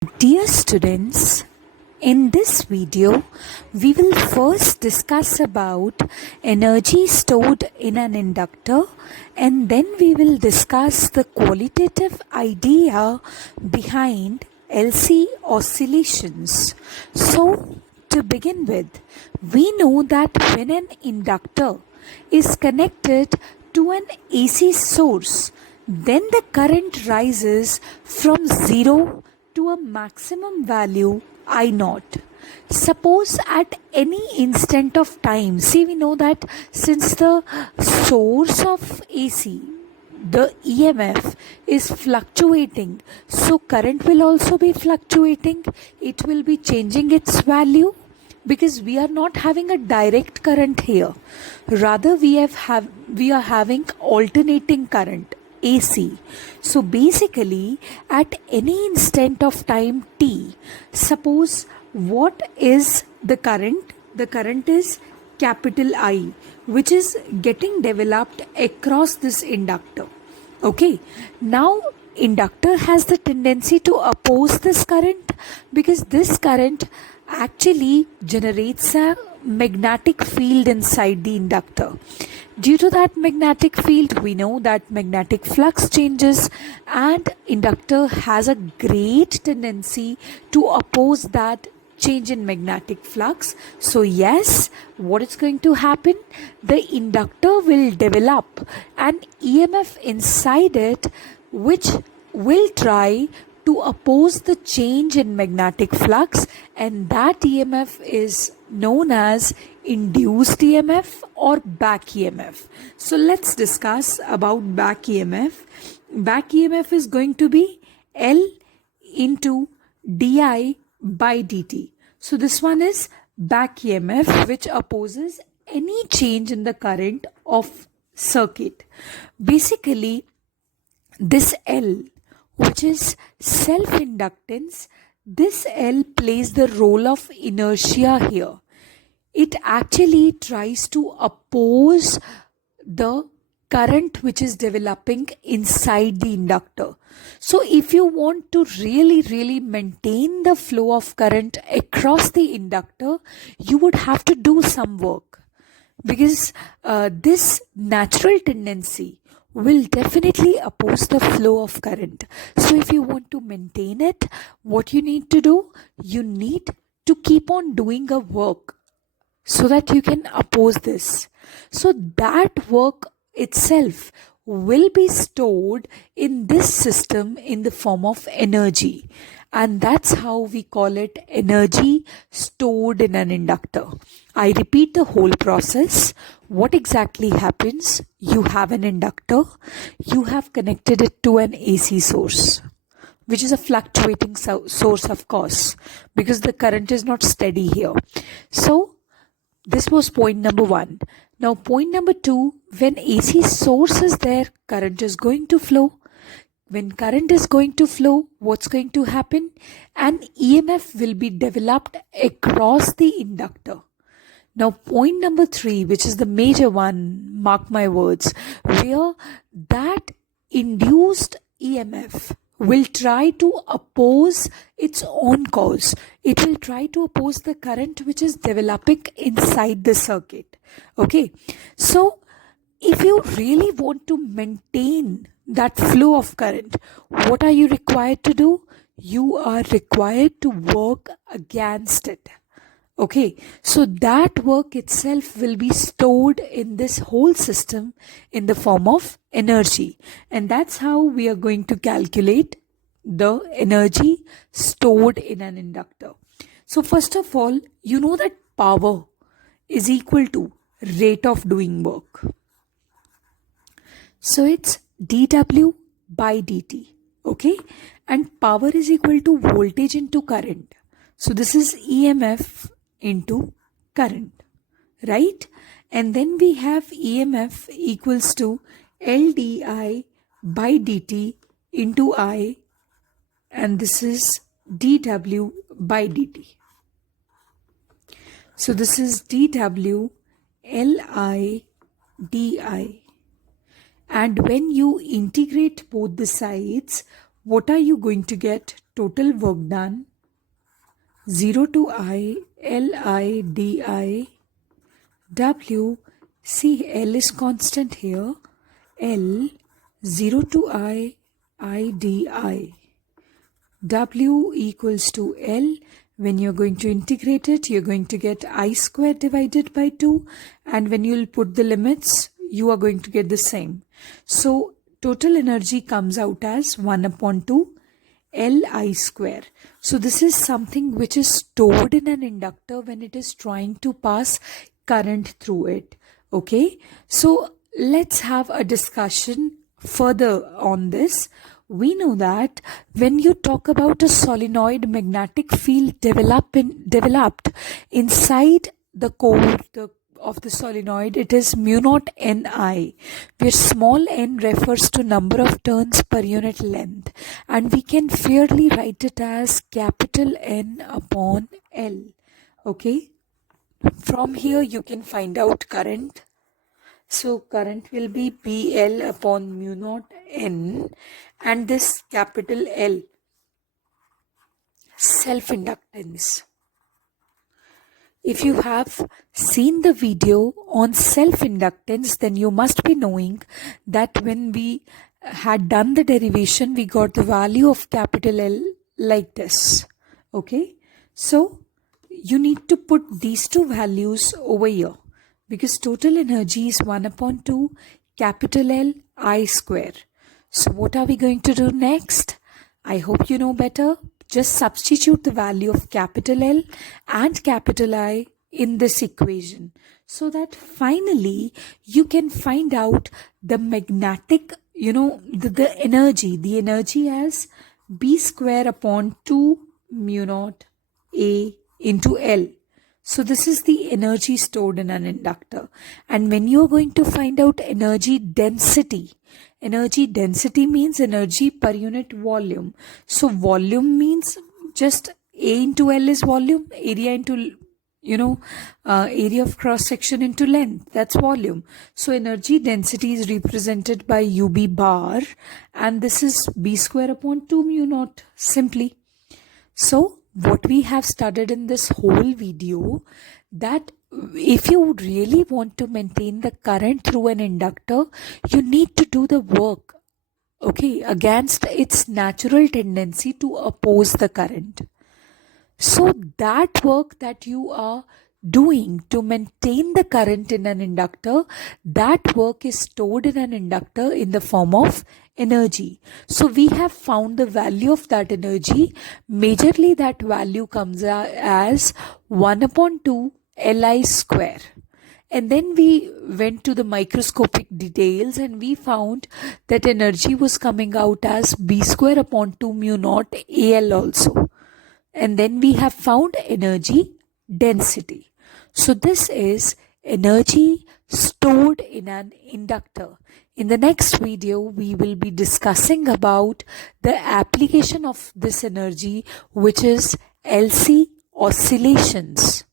Dear students, in this video, we will first discuss about energy stored in an inductor, and then we will discuss the qualitative idea behind LC oscillations. So, to begin with, we know that when an inductor is connected to an AC source, then the current rises from 0 to a maximum value I naught. Suppose at any instant of time, see, we know that since the source of AC, the EMF is fluctuating, so current will also be fluctuating. It will be changing its value because we are not having a direct current here. Rather, we are having alternating current, AC. So basically, at any instant of time t, suppose what is the current? The current is capital I, which is getting developed across this inductor. Okay, now inductor has the tendency to oppose this current because this current actually generates a magnetic field inside the inductor. Due to that magnetic field, we know that magnetic flux changes, and inductor has a great tendency to oppose that change in magnetic flux. So yes, what is going to happen? The inductor will develop an EMF inside it which will try to oppose the change in magnetic flux, and that EMF is known as induced EMF or back EMF. So let's discuss about back EMF. Back EMF is going to be L into di by dt. So this one is back EMF, which opposes any change in the current of circuit. Basically, this L, which is self-inductance, this L plays the role of inertia here. It actually tries to oppose the current which is developing inside the inductor. So if you want to really maintain the flow of current across the inductor, you would have to do some work, because this natural tendency will definitely oppose the flow of current. So if you want to maintain it, what you need to do, you need to keep on doing a work so that you can oppose this. So that work itself will be stored in this system in the form of energy, and that's how we call it energy stored in an inductor. I repeat the whole process. What exactly happens? You have an inductor, you have connected it to an AC source, which is a fluctuating source, of course, because the current is not steady here. So this was point number 1. Now point number 2, when AC source is there, current is going to flow. When current is going to flow, what's going to happen? An EMF will be developed across the inductor. Now point number 3, which is the major one, mark my words, where that induced EMF will try to oppose its own cause. It will try to oppose the current which is developing inside the circuit. Okay, so if you really want to maintain that flow of current, what are you required to do? You are required to work against it. Okay, so that work itself will be stored in this whole system in the form of energy, and that's how we are going to calculate the energy stored in an inductor. So first of all, you know that power is equal to rate of doing work. So it's dW by dt, okay, and power is equal to voltage into current. So this is EMF into current, right? And then we have EMF equals to LdI by dt into I, and this is dW by dt. So this is dW Li di, and when you integrate both the sides, what are you going to get? total work done 0 to I L I D I W. See, L is constant here. L 0 to I D I. W equals to L. When you're going to integrate it, you're going to get I square divided by 2. And when you'll put the limits, you are going to get the same. So total energy comes out as 1 upon 2 Li square. So this is something which is stored in an inductor when it is trying to pass current through it. Okay. So let's have a discussion further on this. We know that when you talk about a solenoid, magnetic field developed inside the core of the solenoid, it is mu naught Ni, where small n refers to number of turns per unit length, and we can fairly write it as capital N upon L. Okay, from here you can find out current. So current will be PL upon mu naught N, and this capital L, self-inductance. If you have seen the video on self-inductance, then you must be knowing that when we had done the derivation, we got the value of capital L like this. Okay, so you need to put these two values over here, because total energy is 1 upon 2 capital L I square. So what are we going to do next? I hope you know better. Just substitute the value of capital L and capital I in this equation, so that finally you can find out the magnetic, the energy as B square upon 2 mu naught A into L. So this is the energy stored in an inductor. And when you are going to find out energy density means energy per unit volume. So volume means just A into L is volume, area into, area of cross section into length, that's volume. So energy density is represented by UB bar, and this is B square upon 2 mu naught simply. So what we have studied in this whole video, that if you really want to maintain the current through an inductor, you need to do the work, okay, against its natural tendency to oppose the current. So that work that you are doing to maintain the current in an inductor, that work is stored in an inductor in the form of energy. So we have found the value of that energy. Majorly that value comes as 1 upon 2 Li square. And then we went to the microscopic details and we found that energy was coming out as B square upon 2 mu naught Al also. And then we have found energy density. So this is energy stored in an inductor. In the next video, we will be discussing about the application of this energy, which is LC oscillations.